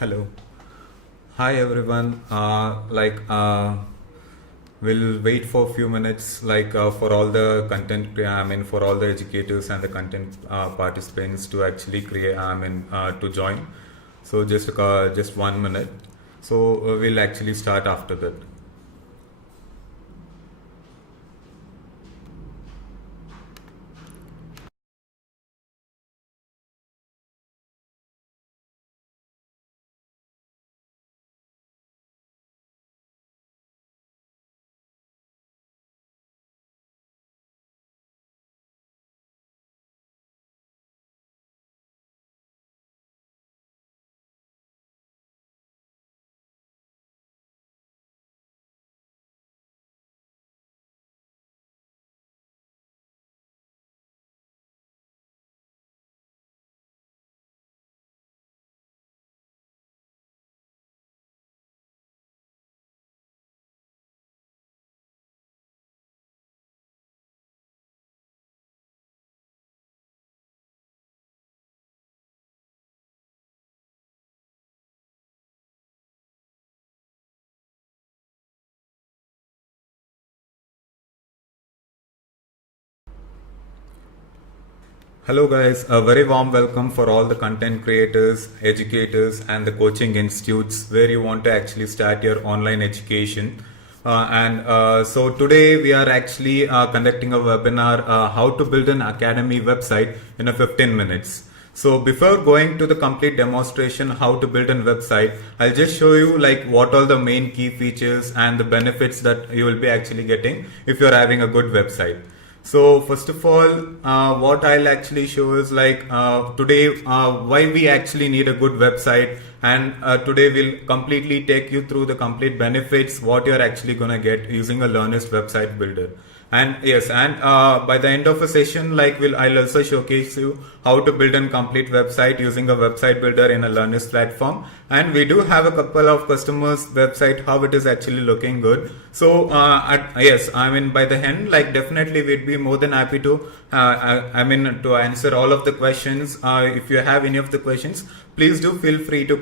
Hello. Hi everyone. We'll wait for a few minutes, for all the content. For all the educators and the content participants to actually create. To join. So just 1 minute. So we'll actually start after that. Hello, guys. A very warm welcome for all the content creators, educators, and the coaching institutes where you want to actually start your online education. So today we are actually conducting a webinar, how to build an academy website in a 15 minutes. So before going to the complete demonstration how to build a website, I'll just show you like what are the main key features and the benefits that you will be actually getting if you're having a good website. So first of all, what I'll actually show is today why we actually need a good website, and today we'll completely take you through the complete benefits what you're actually gonna get using a Learnyst website builder. And yes, and by the end of a session, I'll also showcase you how to build a complete website using a website builder in a Learnyst platform. And we do have a couple of customers' website how it is actually looking good. So by the end, definitely we'd be more than happy to to answer all of the questions. If you have any of the questions, please do feel free to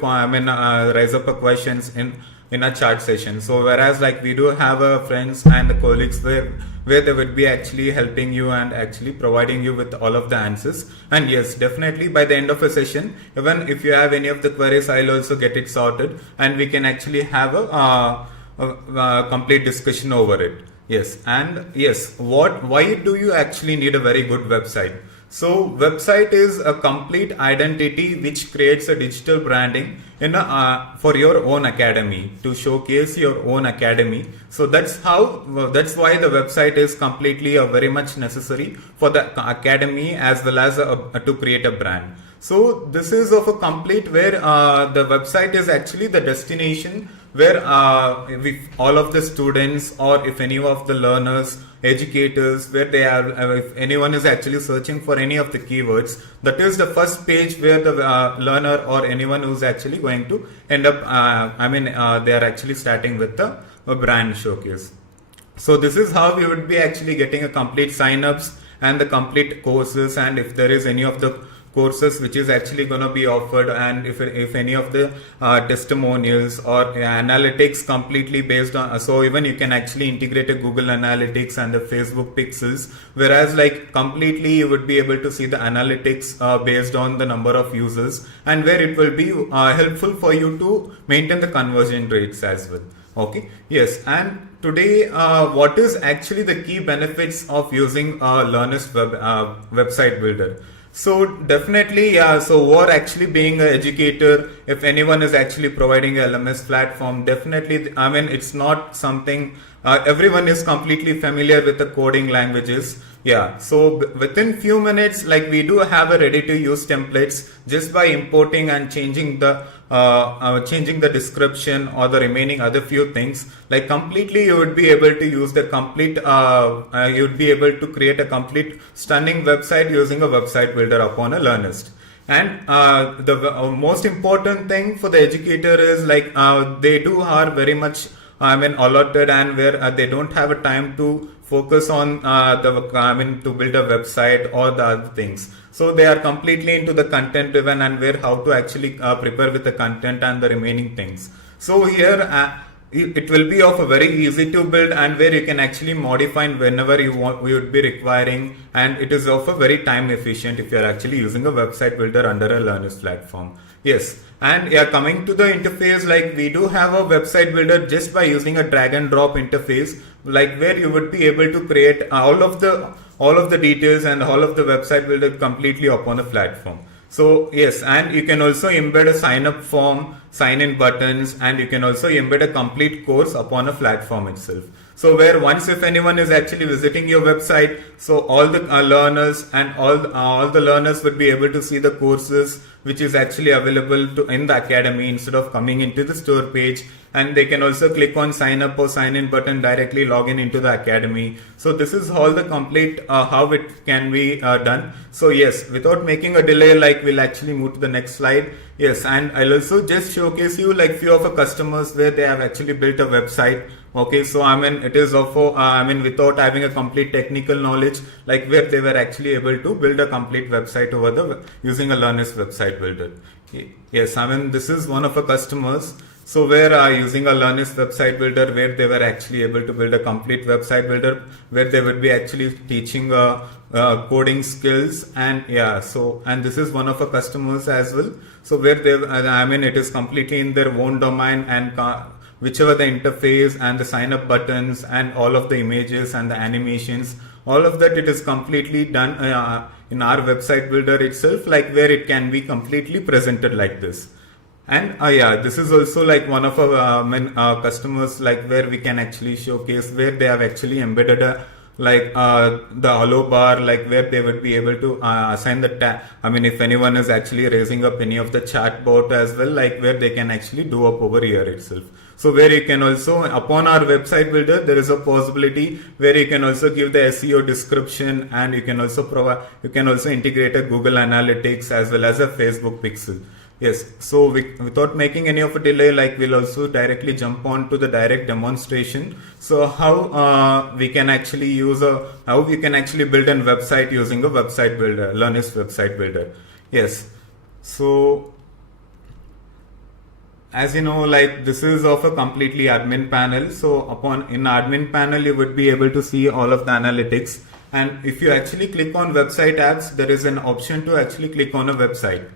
raise up a questions in a chat session. So whereas we do have friends and the colleagues where they would be actually helping you and actually providing you with all of the answers. And yes, definitely by the end of a session, even if you have any of the queries, I'll also get it sorted and we can actually have a complete discussion over it. Yes, and yes, why do you actually need a very good website? So website is a complete identity which creates a digital branding for your own academy, to showcase your own academy. So that's why the website is completely very much necessary for the academy as well as to create a brand. So this is of a complete where the website is actually the destination where if all of the students or if any of the learners, educators, where they are, if anyone is actually searching for any of the keywords, that is the first page where the learner or anyone who's actually going to end up, they are actually starting with a brand showcase. So this is how we would be actually getting a complete sign-ups and the complete courses, and if there is any of the courses which is actually going to be offered, and if any of the testimonials or analytics completely based on, so even you can actually integrate a Google Analytics and the Facebook pixels, whereas completely you would be able to see the analytics based on the number of users, and where it will be helpful for you to maintain the conversion rates as well. Okay, yes, and today what is actually the key benefits of using a Learnyst website builder? So definitely, yeah. So or actually being an educator, if anyone is actually providing a LMS platform, definitely, it's not something everyone is completely familiar with the coding languages. Yeah. So within few minutes, we do have a ready to use templates just by importing and changing the description or the remaining other few things. Completely, you would be able to use the complete. You would be able to create a complete stunning website using a website builder upon a Learnyst. And the most important thing for the educator is they are very much allotted, and where they don't have a time to focus on to build a website or the other things. So they are completely into the content driven and where how to actually prepare with the content and the remaining things. So here it will be of a very easy to build and where you can actually modify whenever you want, we would be requiring, and it is of a very time efficient if you are actually using a website builder under a Learnyst platform. Yes, and yeah, coming to the interface, like we do have a website builder just by using a drag and drop interface, like where you would be able to create all of the details and all of the website builder completely upon the platform. So yes, and you can also embed a sign up form, sign in buttons, and you can also embed a complete course upon a platform itself. So where once if anyone is actually visiting your website, so all the learners and all the learners would be able to see the courses which is actually available to in the academy instead of coming into the store page, and they can also click on sign up or sign in button, directly log in into the academy. So this is all the complete how it can be done. So yes, without making a delay, like we'll actually move to the next slide. Yes, and I'll also just showcase you like few of our customers where they have actually built a website. Okay, so it is also without having a complete technical knowledge, like where they were actually able to build a complete website over the using a Learnyst website builder. Yes, this is one of our customers. So where using a Learnyst website builder, where they were actually able to build a complete website builder, where they would be actually teaching coding skills, and yeah, so and this is one of our customers as well. So where they, it is completely in their own domain, and whichever the interface and the sign up buttons and all of the images and the animations, all of that, it is completely done in our website builder itself, like where it can be completely presented like this. And yeah, this is also like one of our customers, like where we can actually showcase where they have actually embedded the hello bar, like where they would be able to assign the if anyone is actually raising up any of the chat bot as well, like where they can actually do up over here itself. So where you can also, upon our website builder, there is a possibility where you can also give the SEO description, and you can also integrate a Google Analytics as well as a Facebook pixel. Yes, so without making any of a delay, like we'll also directly jump on to the direct demonstration. So how we can actually build a website using a website builder, Learnyst website builder. Yes, so as you know, like this is of a completely admin panel. So in admin panel, you would be able to see all of the analytics. And if you actually click on website apps, there is an option to actually click on a website.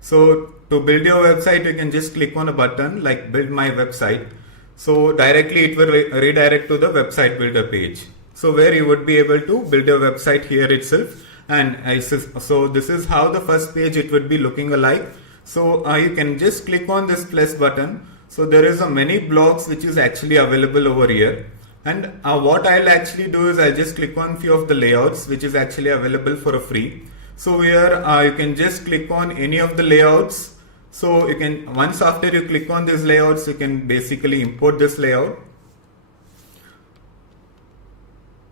So to build your website, you can just click on a button like build my website. So directly it will redirect to the website builder page. So where you would be able to build your website here itself. And so this is how the first page it would be looking alike. So you can just click on this plus button. So there is a many blocks which is actually available over here. And what I'll actually do is I'll just click on few of the layouts which is actually available for a free. So here you can just click on any of the layouts. So you can, once after you click on these layouts, you can basically import this layout.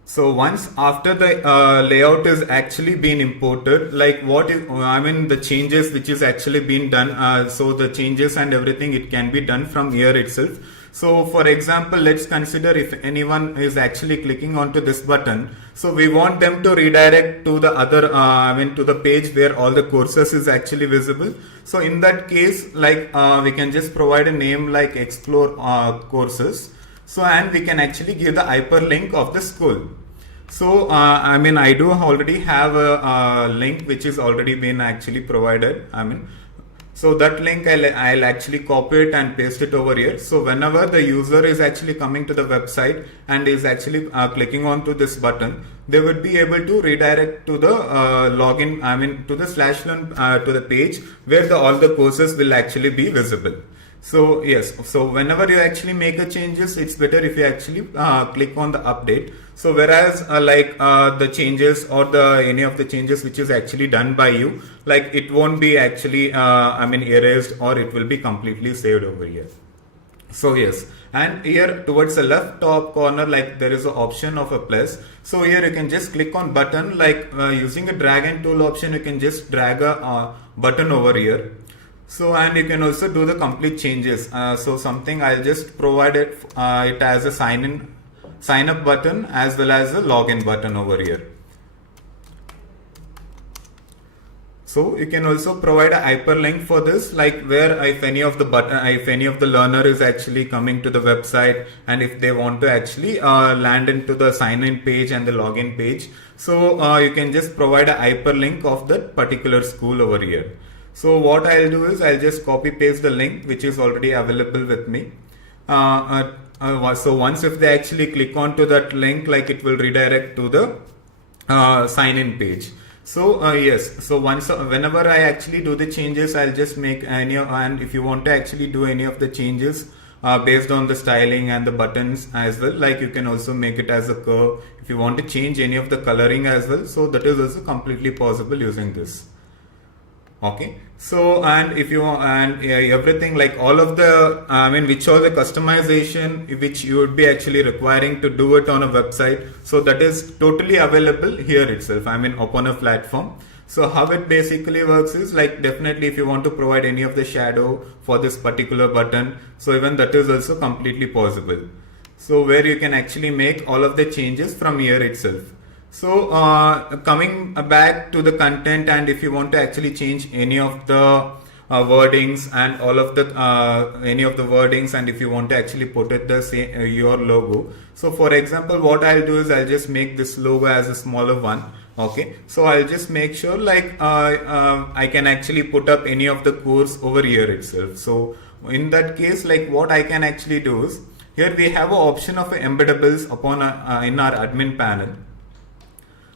So once after the layout is actually been imported, like the changes which is actually been done. So the changes and everything, it can be done from here itself. So for example, let's consider if anyone is actually clicking onto this button. So we want them to redirect to the other, to the page where all the courses is actually visible. So in that case, like we can just provide a name like explore courses. So and we can actually give the hyperlink of the school. So I do already have a link which is already been actually provided. So that link I'll actually copy it and paste it over here. So whenever the user is actually coming to the website and is actually clicking onto this button, they would be able to redirect to the login, to the /learn to the page where all the courses will actually be visible. So yes, so whenever you actually make a changes, it's better if you actually click on the update. So whereas the changes or any of the changes which is actually done by you, like it won't be actually erased, or it will be completely saved over here. So yes, and here towards the left top corner, like there is an option of a plus. So here you can just click on button, like using a drag and tool option, you can just drag a button over here. So and you can also do the complete changes. So something I'll just provide it as a sign sign up button as well as a login button over here. So you can also provide a hyperlink for this, like where if any of the learner is actually coming to the website and if they want to actually land into the sign in page and the login page, so you can just provide a hyperlink of that particular school over here. So what I'll do is I'll just copy paste the link which is already available with me. So once if they actually click onto that link, like it will redirect to the sign in page. So yes, so whenever I actually do the changes, I'll just make any, and if you want to actually do any of the changes based on the styling and the buttons as well, like you can also make it as a curve. If you want to change any of the coloring as well, so that is also completely possible using this. Okay, so and if you and everything, like all of the which all the customization which you would be actually requiring to do it on a website, so that is totally available here itself, upon a platform. So how it basically works is, like, definitely if you want to provide any of the shadow for this particular button, so even that is also completely possible. So where you can actually make all of the changes from here itself. So coming back to the content, and if you want to actually change any of the wordings and all of the any of the wordings, and if you want to actually put it the same your logo. So for example, what I'll do is I'll just make this logo as a smaller one. Okay, so I'll just make sure, like I can actually put up any of the course over here itself. So in that case, like what I can actually do is, here we have an option of embeddables upon in our admin panel.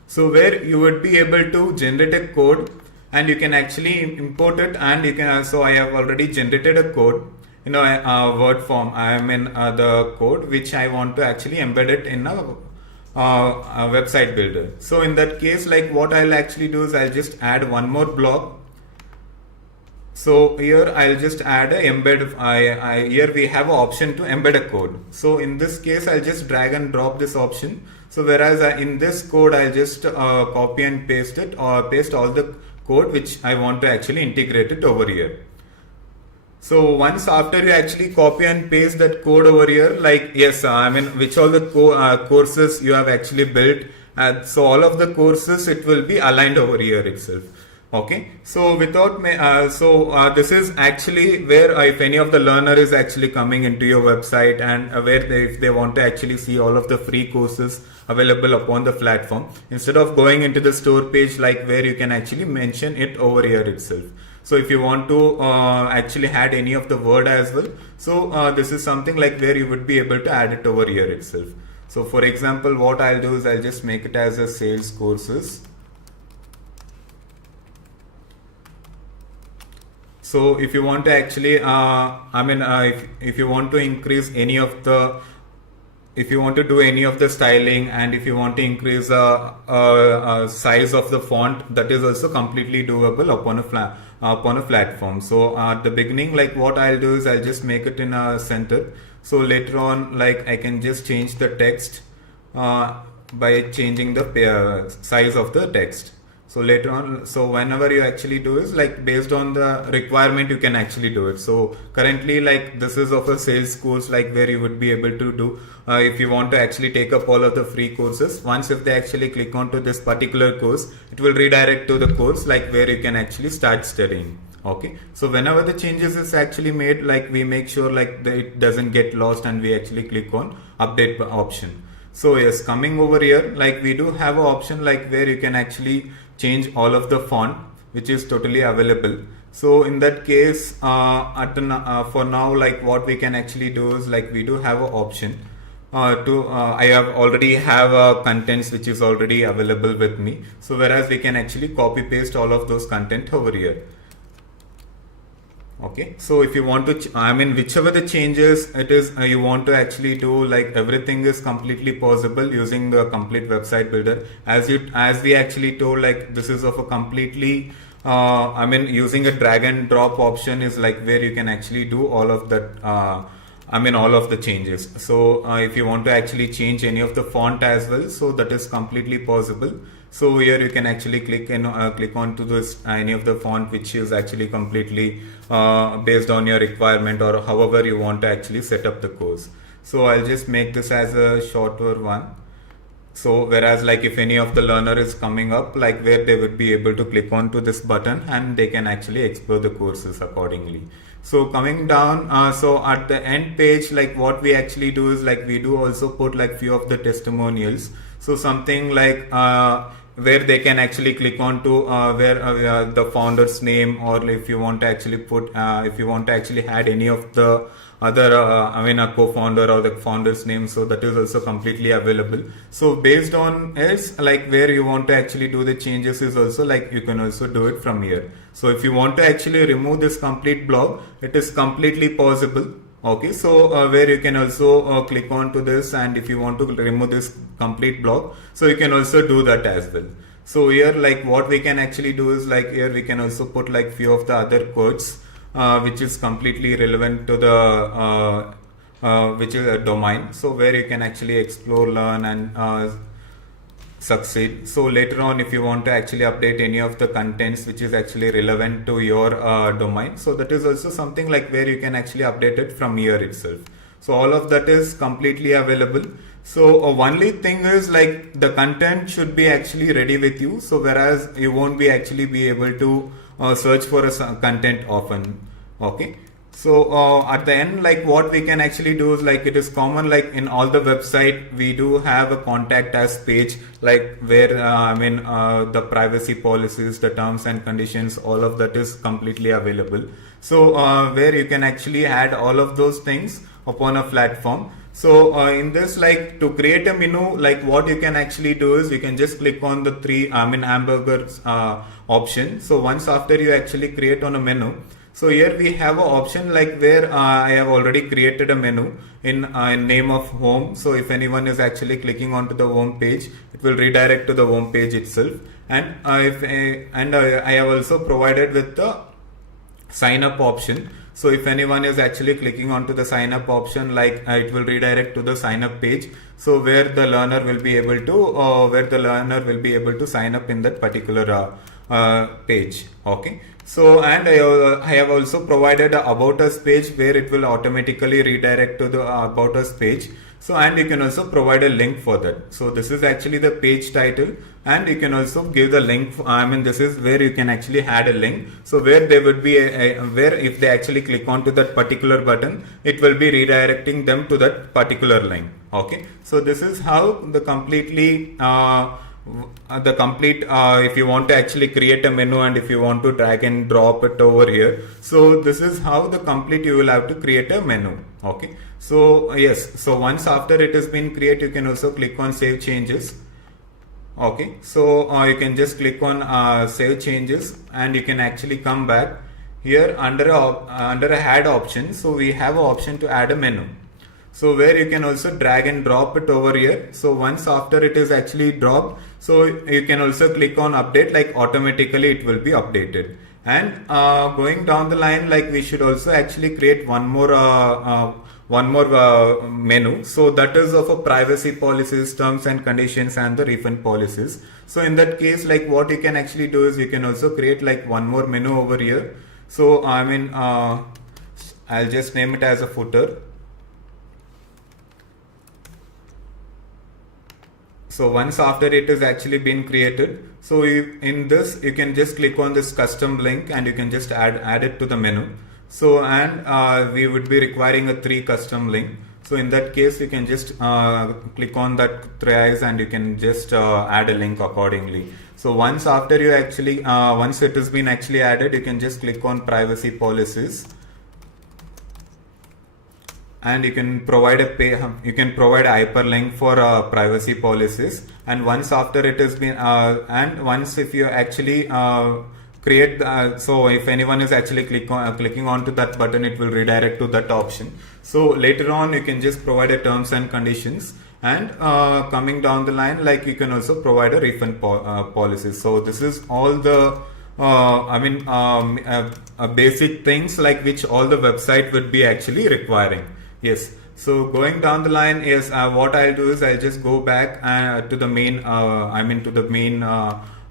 So where you would be able to generate a code and you can actually import it, and you can also, I have already generated a code in a Word form. I am in the code which I want to actually embed it in a website builder. So in that case, like what I'll actually do is I'll just add one more block. So here I'll just add a embed. Here we have an option to embed a code. So in this case, I'll just drag and drop this option. So whereas in this code, I'll just copy and paste it, or paste all the code which I want to actually integrate it over here. So once after you actually copy and paste that code over here, like yes, which all the courses you have actually built, so all of the courses, it will be aligned over here itself. Okay, so without this is actually where if any of the learner is actually coming into your website, and where if they want to actually see all of the free courses available upon the platform, instead of going into the store page, like where you can actually mention it over here itself. So if you want to actually add any of the word as well, so this is something like where you would be able to add it over here itself. So for example, what I'll do is I'll just make it as a sales courses. So if you want to actually, if you want to increase any of the, if you want to do any of the styling, and if you want to increase size of the font, that is also completely doable upon a platform. So at the beginning, like what I'll do is I'll just make it in a center. So later on, like I can just change the text by changing the size of the text. So later on, so whenever you actually do is, like based on the requirement, you can actually do it. So currently, like this is of a sales course, like where you would be able to do, if you want to actually take up all of the free courses, once if they actually click onto this particular course, it will redirect to the course, like where you can actually start studying. Okay, so whenever the changes is actually made, like we make sure like it doesn't get lost, and we actually click on update option. So yes, coming over here, like we do have an option like where you can actually change all of the font, which is totally available. So in that case, for now, like what we can actually do is, like we do have an option I have already have contents which is already available with me. So whereas we can actually copy paste all of those content over here. Okay, so if you want to, whichever the changes it is you want to actually do, like everything is completely possible using the complete website builder. As we actually told, like this is of a completely, using a drag and drop option is like where you can actually do all of that, all of the changes. So if you want to actually change any of the font as well, so that is completely possible. So here you can actually click onto this any of the font which is actually completely based on your requirement, or however you want to actually set up the course. So I'll just make this as a shorter one. So whereas like if any of the learner is coming up, like where they would be able to click on to this button and they can actually explore the courses accordingly. So coming down, so at the end page, like what we actually do is like we do also put like few of the testimonials. So something like where they can actually click on to where the founder's name, or if you want to actually put if you want to actually add any of the other a co-founder or the founder's name, so that is also completely available. So based on is like where you want to actually do the changes is also like you can also do it from here. So if you want to actually remove this complete blog, it is completely possible. Okay, so where you can also click on to this, and if you want to remove this complete block, so you can also do that as well. So here like what we can actually do is like here we can also put like few of the other codes which is completely relevant to the which is a domain, so where you can actually explore, learn and succeed. So later on if you want to actually update any of the contents which is actually relevant to your domain, so that is also something like where you can actually update it from here itself. So all of that is completely available. So only thing is like the content should be actually ready with you, so whereas you won't be actually be able to search for a content often. Okay, so at the end like what we can actually do is like it is common like in all the website we do have a contact us page, like where the privacy policies, the terms and conditions, all of that is completely available. So where you can actually add all of those things upon a platform. So in this, like to create a menu, like what you can actually do is you can just click on the three hamburgers option. So once after you actually create on a menu, so here we have an option like where I have already created a menu in name of home. So if anyone is actually clicking onto the home page, it will redirect to the home page itself. And I have also provided with the sign up option. So if anyone is actually clicking onto the sign up option, like it will redirect to the sign up page. So where the learner will be able to sign up in that particular page. Okay. So and I have also provided a about us page where it will automatically redirect to the about us page. So and you can also provide a link for that. So this is actually the page title, and you can also give the link. This is where you can actually add a link. So where there would be where if they actually click onto that particular button, it will be redirecting them to that particular link. Okay. So this is how the completely if you want to actually create a menu and if you want to drag and drop it over here, so this is how the complete you will have to create a menu. Okay, so yes, so once after it has been created, you can also click on save changes. Okay, so you can just click on save changes, and you can actually come back here under a add option. So we have an option to add a menu. So where you can also drag and drop it over here. So once after it is actually dropped, so you can also click on update, like automatically it will be updated. And going down the line, like we should also actually create one more menu. So that is of a privacy policies, terms and conditions, and the refund policies. So in that case, like what you can actually do is you can also create like one more menu over here. So I'll just name it as a footer. So once after it is actually been created, so in this you can just click on this custom link and you can just add it to the menu. So and we would be requiring a 3 custom link. So in that case you can just click on that thrice and you can just add a link accordingly. So once after you actually once it has been actually added, you can just click on privacy policies. And you can provide a hyperlink for privacy policies. And once after it has been and once if you actually create so if anyone is actually clicking onto that button, it will redirect to that option. So later on you can just provide a terms and conditions, and coming down the line, like you can also provide a refund policy. So this is all the basic things like which all the website would be actually requiring. Yes. So going down the line is what I'll do is I'll just go back to the main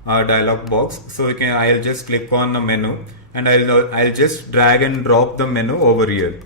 dialog box. So I'll just click on the menu, and I'll just drag and drop the menu over here.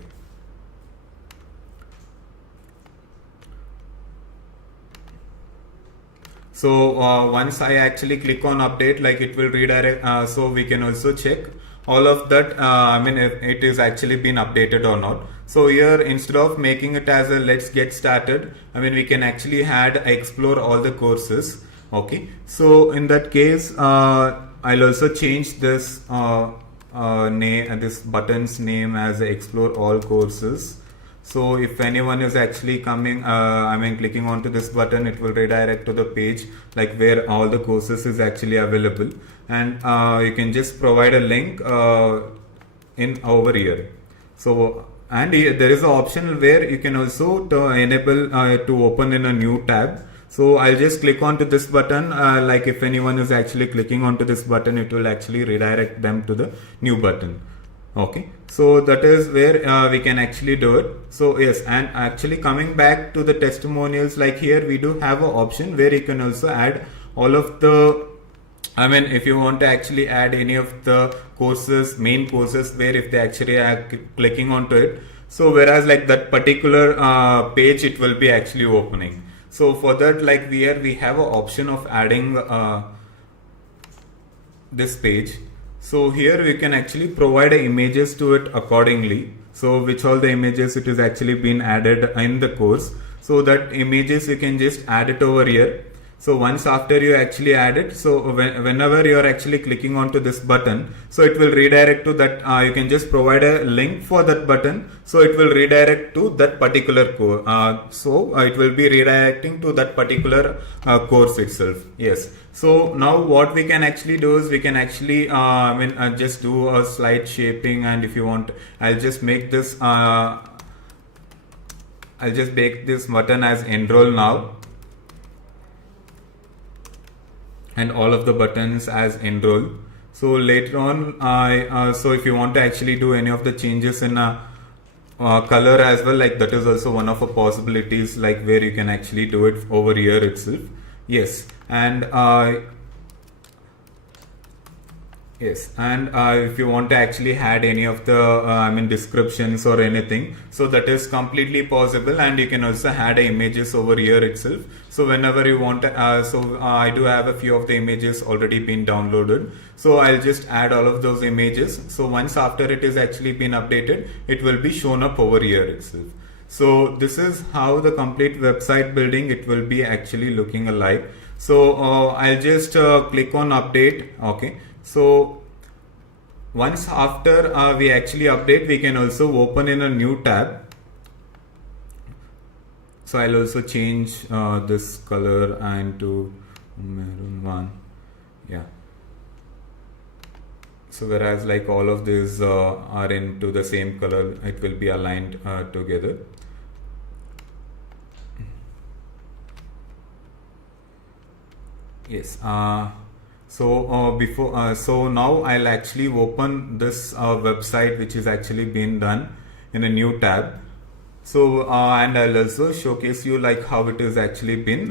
So once I actually click on update, like it will redirect, so we can also check all of that, I mean if it is actually been updated or not. So here, instead of making it as a let's get started, I mean we can actually add explore all the courses. Okay, so in that case, I'll also change this name, this button's name as explore all courses. So if anyone is actually coming, I mean clicking onto this button, it will redirect to the page like where all the courses is actually available, and you can just provide a link in over here. So and there is an option where you can also enable to open in a new tab. So I'll just click onto this button, like if anyone is actually clicking onto this button, it will actually redirect them to the new button. Okay, so that is where we can actually do it. So yes, and actually coming back to the testimonials, like here we do have an option where you can also add all of the, I mean if you want to actually add any of the courses, main courses, where if they actually are clicking onto it, so whereas like that particular page, it will be actually opening. So for that, like we have an option of adding this page. So here we can actually provide images to it accordingly. So which all the images it is actually been added in the course. So that images you can just add it over here. So once after you actually add it, so whenever you are actually clicking onto this button, so it will redirect to that, you can just provide a link for that button, so it will redirect to that particular course. So it will be redirecting to that particular course itself. Yes. So now what we can actually do is we can actually just do a slide shaping, and if you want, I'll just make this button as enroll now, and all of the buttons as enroll. So later on, so if you want to actually do any of the changes in color as well, like that is also one of the possibilities, like where you can actually do it over here itself. Yes, and if you want to actually add any of the descriptions or anything, so that is completely possible, and you can also add images over here itself. So whenever you want to, I do have a few of the images already been downloaded, so I'll just add all of those images. So once after it is actually been updated, it will be shown up over here itself. So this is how the complete website building it will be actually looking alike. So I'll just click on update. Okay, so once after we actually update, we can also open in a new tab. So I'll also change this color and to maroon one. Yeah. So whereas like all of these are into the same color, it will be aligned together. Yes. So now I'll actually open this website which is actually been done in a new tab. So and I'll also showcase you like how it is actually been.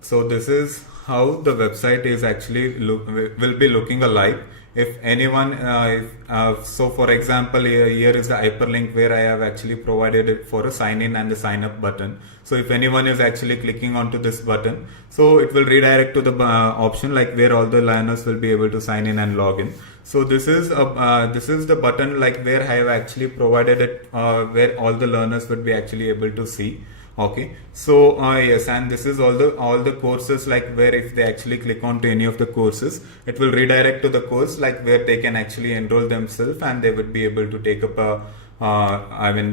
So this is how the website is actually will be looking alike. If anyone, so for example, here is the hyperlink where I have actually provided it for a sign in and the sign up button. So if anyone is actually clicking onto this button, so it will redirect to the option like where all the learners will be able to sign in and log in. So this is the button like where I have actually provided it, where all the learners would be actually able to see. Okay, so yes, and this is all the courses, like where if they actually click on to any of the courses, it will redirect to the course like where they can actually enroll themselves, and they would be able to take up a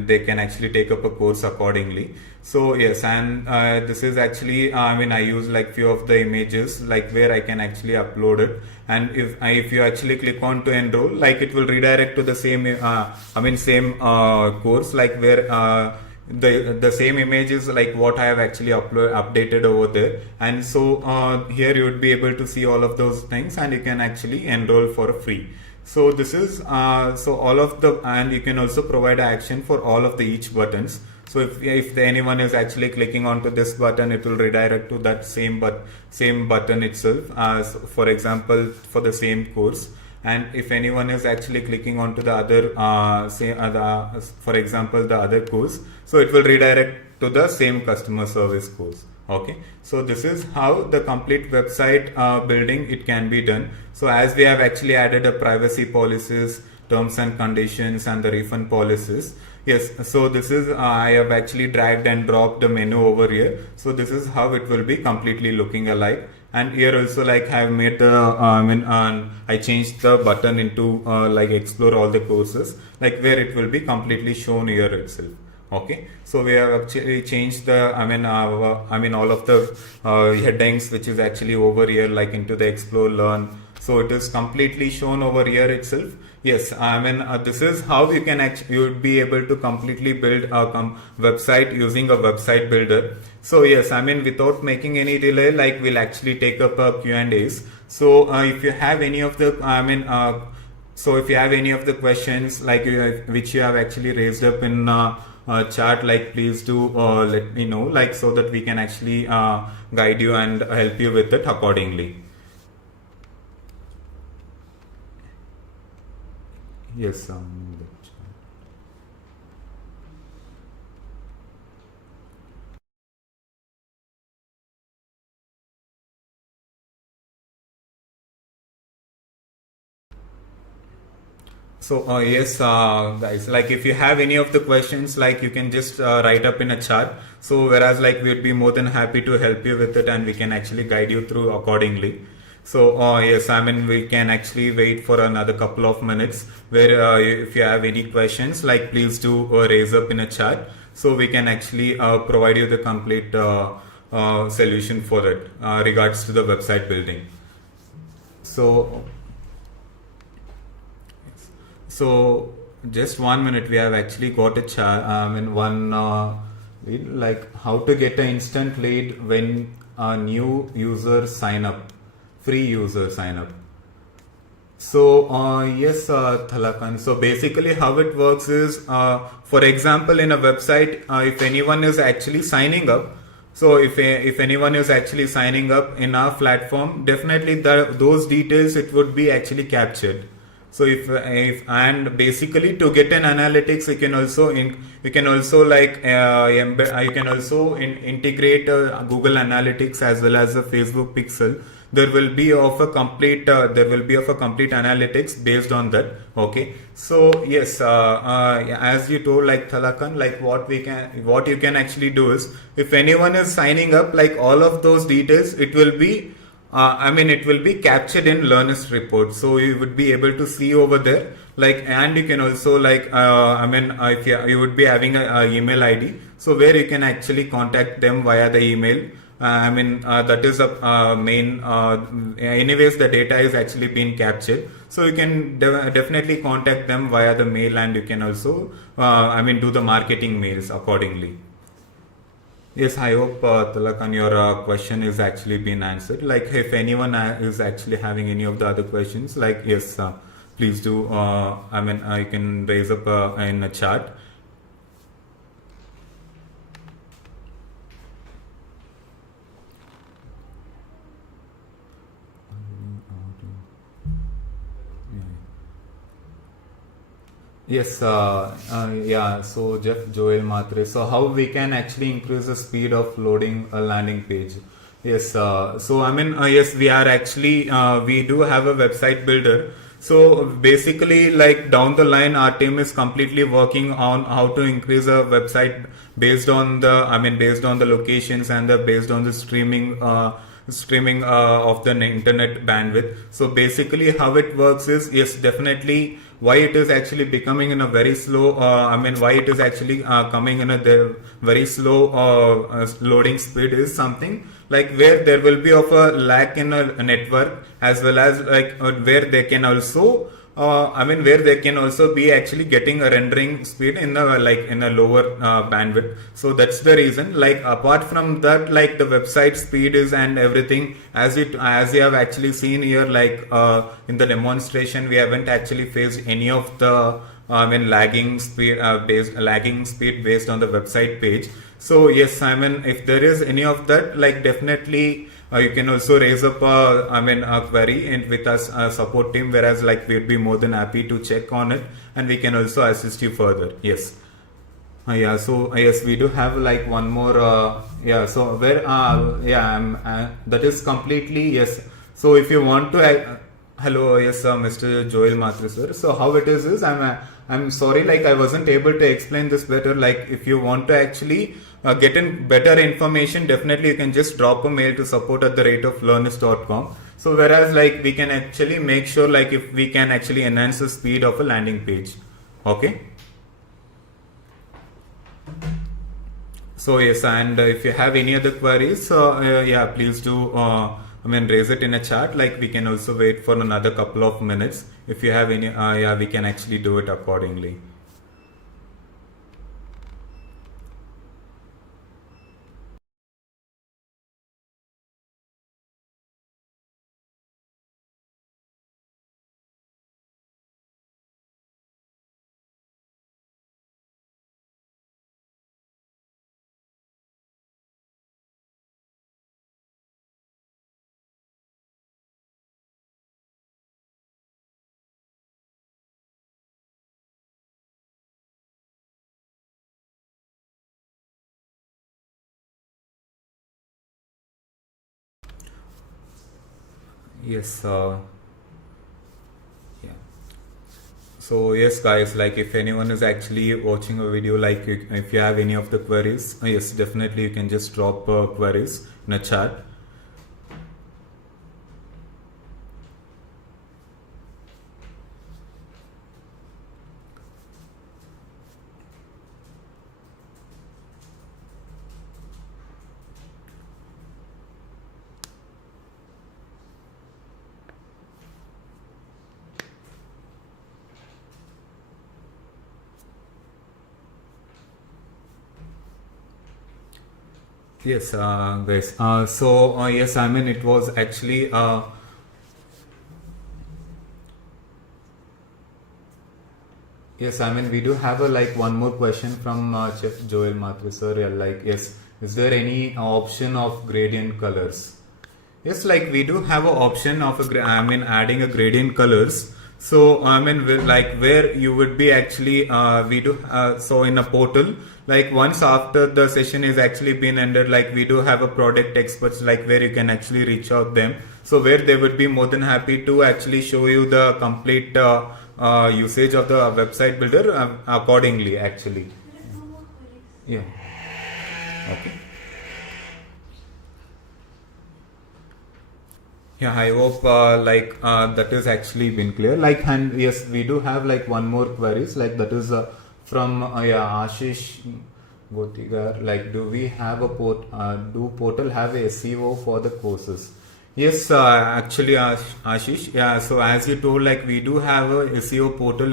they can actually take up a course accordingly. So yes, and this is actually I use like few of the images like where I can actually upload it, and if you actually click on to enroll, like it will redirect to the same same course like where the same images like what I have actually updated over there, and so here you would be able to see all of those things, and you can actually enroll for free. So this is so all of the, and you can also provide action for all of the each buttons. So if anyone is actually clicking onto this button, it will redirect to that same button itself, so for example for the same course. And if anyone is actually clicking onto the other for example the other course, so it will redirect to the same customer service course. Okay, so this is how the complete website building it can be done. So as we have actually added a privacy policies, terms and conditions, and the refund policies. Yes, so this is I have actually dragged and dropped the menu over here. So this is how it will be completely looking alike. And here also, like, I have made the I changed the button into like explore all the courses, like where it will be completely shown here itself. Okay, so we have actually changed the all of the headings which is actually over here, like into the explore learn. So it is completely shown over here itself. Yes, this is how you can actually, you would be able to completely build a website using a website builder. So yes, without making any delay, like we'll actually take up a Q&As. So if you have any of the so if you have any of the questions like which you have actually raised up in chat, like please do let me know, like so that we can actually guide you and help you with it accordingly. Yes. So yes, guys, like if you have any of the questions, like you can just write up in a chat. So whereas like we'd be more than happy to help you with it, and we can actually guide you through accordingly. So yes, we can actually wait for another couple of minutes where if you have any questions, like please do raise up in a chat, so we can actually provide you the complete solution for it regards to the website building. So so just 1 minute, we have actually got a chat. One lead, like how to get an instant lead when a new user sign up, free user sign up. So yes, Thalakan. So basically, how it works is, for example, in a website, if anyone is actually signing up. So if anyone is actually signing up in our platform, definitely those details it would be actually captured. So if and basically to get an analytics, you can also like you can also integrate Google Analytics as well as the Facebook Pixel. There will be of a complete analytics based on that. Okay, so yes, as you told, like Thalakan, like what you can actually do is, if anyone is signing up, like all of those details, it will be it will be captured in Learnyst report, so you would be able to see over there. Like, and you can also like if you would be having a email ID, so where you can actually contact them via the email. That is a main. Anyways, the data is actually being captured, so you can definitely contact them via the mail, and you can also do the marketing mails accordingly. Yes, I hope Tilakan, your question is actually been answered. Like, if anyone is actually having any of the other questions, like yes, please do. You can raise up in a chat. Yes, yeah. So Jeff Joel Matre. So how we can actually increase the speed of loading a landing page? Yes. Yes, we are actually we do have a website builder. So basically, like down the line, our team is completely working on how to increase a website based on the locations and based on the streaming of the internet bandwidth. So basically how it works is, yes, definitely why it is actually becoming in a very slow why it is actually coming in a very slow loading speed is something like where there will be of a lack in a network, as well as like where they can also where they can also be actually getting a rendering speed in a lower bandwidth. So that's the reason. Like apart from that, like the website speed is and everything, as you have actually seen here, like in the demonstration, we haven't actually faced any of the lagging speed based on the website page. So yes, if there is any of that, like definitely you can also raise up a query and with us support team, whereas like we'd be more than happy to check on it, and we can also assist you further. Yes. Yeah, so yes, we do have like one more. Yeah, so where? Yeah, that is completely yes. So if you want to, hello, yes, Mr. Joel Mathur sir. So how it is I'm sorry, like I wasn't able to explain this better. Like if you want to actually get in better information, definitely you can just drop a mail to support at the rate of learnyst.com. So whereas like we can actually make sure like if we can actually enhance the speed of a landing page. Okay. So yes, and if you have any other queries, yeah, please do. Raise it in a chat. Like we can also wait for another couple of minutes. If you have any, yeah, we can actually do it accordingly. Yes. Yeah. So yes, guys, like if anyone is actually watching a video, like if you have any of the queries, yes, definitely you can just drop queries in a chat. Yes, guys. So yes, it was actually. Yes, we do have a like one more question from Chef Joel Matre sir. Yeah, like, yes, is there any option of gradient colors? Yes, like we do have an option of adding a gradient colors. So like where you would be actually we do so in a portal, like once after the session is actually been ended, like we do have a product experts like where you can actually reach out them. So where they would be more than happy to actually show you the complete usage of the website builder accordingly actually. Yeah. Okay. Yeah, I hope that is actually been clear. Like, and yes, we do have like one more queries. Like that is from yeah, Ashish Gotigar. Like, do we have a do portal have a SEO for the courses? Yes, actually, Ashish. Yeah, so as you told, like we do have a SEO portal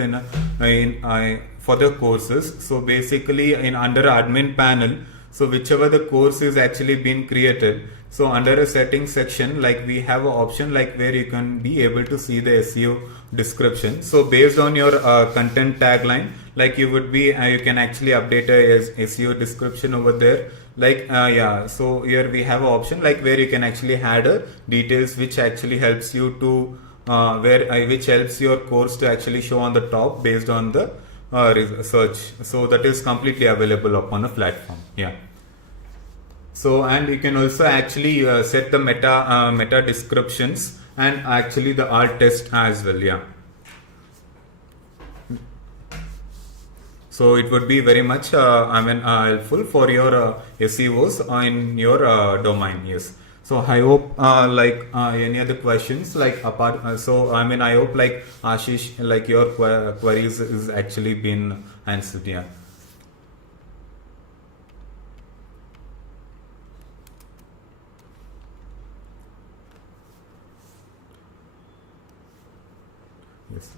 for the courses. So basically, in under admin panel, so whichever the course is actually been created, so under a settings section, like we have an option like where you can be able to see the SEO description. So based on your content tagline, like you would be you can actually update a SEO description over there. Like yeah, so here we have an option like where you can actually add details which actually helps you to where which helps your course to actually show on the top based on the search. So that is completely available upon a platform. Yeah. So and you can also actually set the meta descriptions and actually the alt test as well. Yeah. So it would be very much helpful for your SEOs in your domain. Yes. So I hope any other questions like apart. So I hope like Ashish like your queries is actually been answered. Yeah. Yes.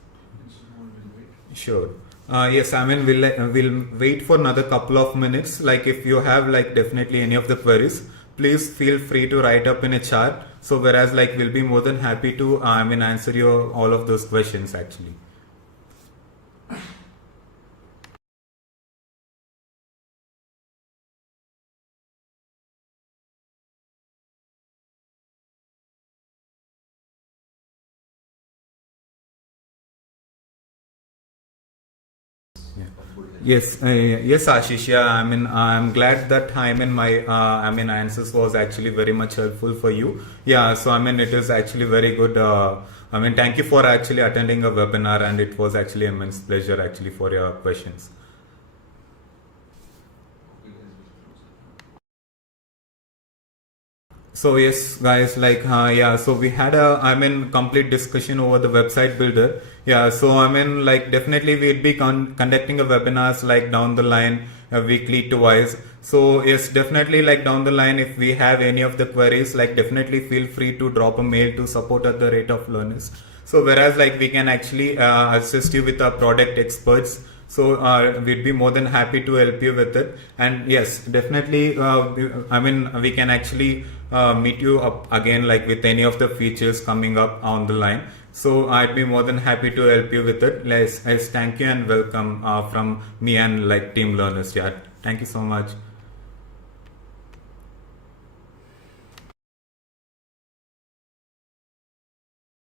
Sure. Yes, we'll wait for another couple of minutes. Like if you have like definitely any of the queries, please feel free to write up in a chat. So whereas like we'll be more than happy to answer your all of those questions actually. Yeah. of good help. Yes, Ashish. Yeah, I mean, I'm glad that my answers was actually very much helpful for you. Yeah, so I mean, it is actually very good. I mean, thank you for actually attending a webinar, and it was actually immense pleasure actually for your questions. Okay, guys, we should close. So yes, guys, like yeah, so we had complete discussion over the website builder. Yeah, so I mean, like definitely we'd be conducting a webinars like down the line, weekly twice. So yes, definitely like down the line, if we have any of the queries, like definitely feel free to drop a mail to support@Learnyst. So whereas like we can actually assist you with our product experts. So we'd be more than happy to help you with it. And yes, definitely, we can actually meet you up again, like with any of the features coming up on the line. So I'd be more than happy to help you with it. Yes, thank you and welcome from me and like Team Learners. Yeah, thank you so much.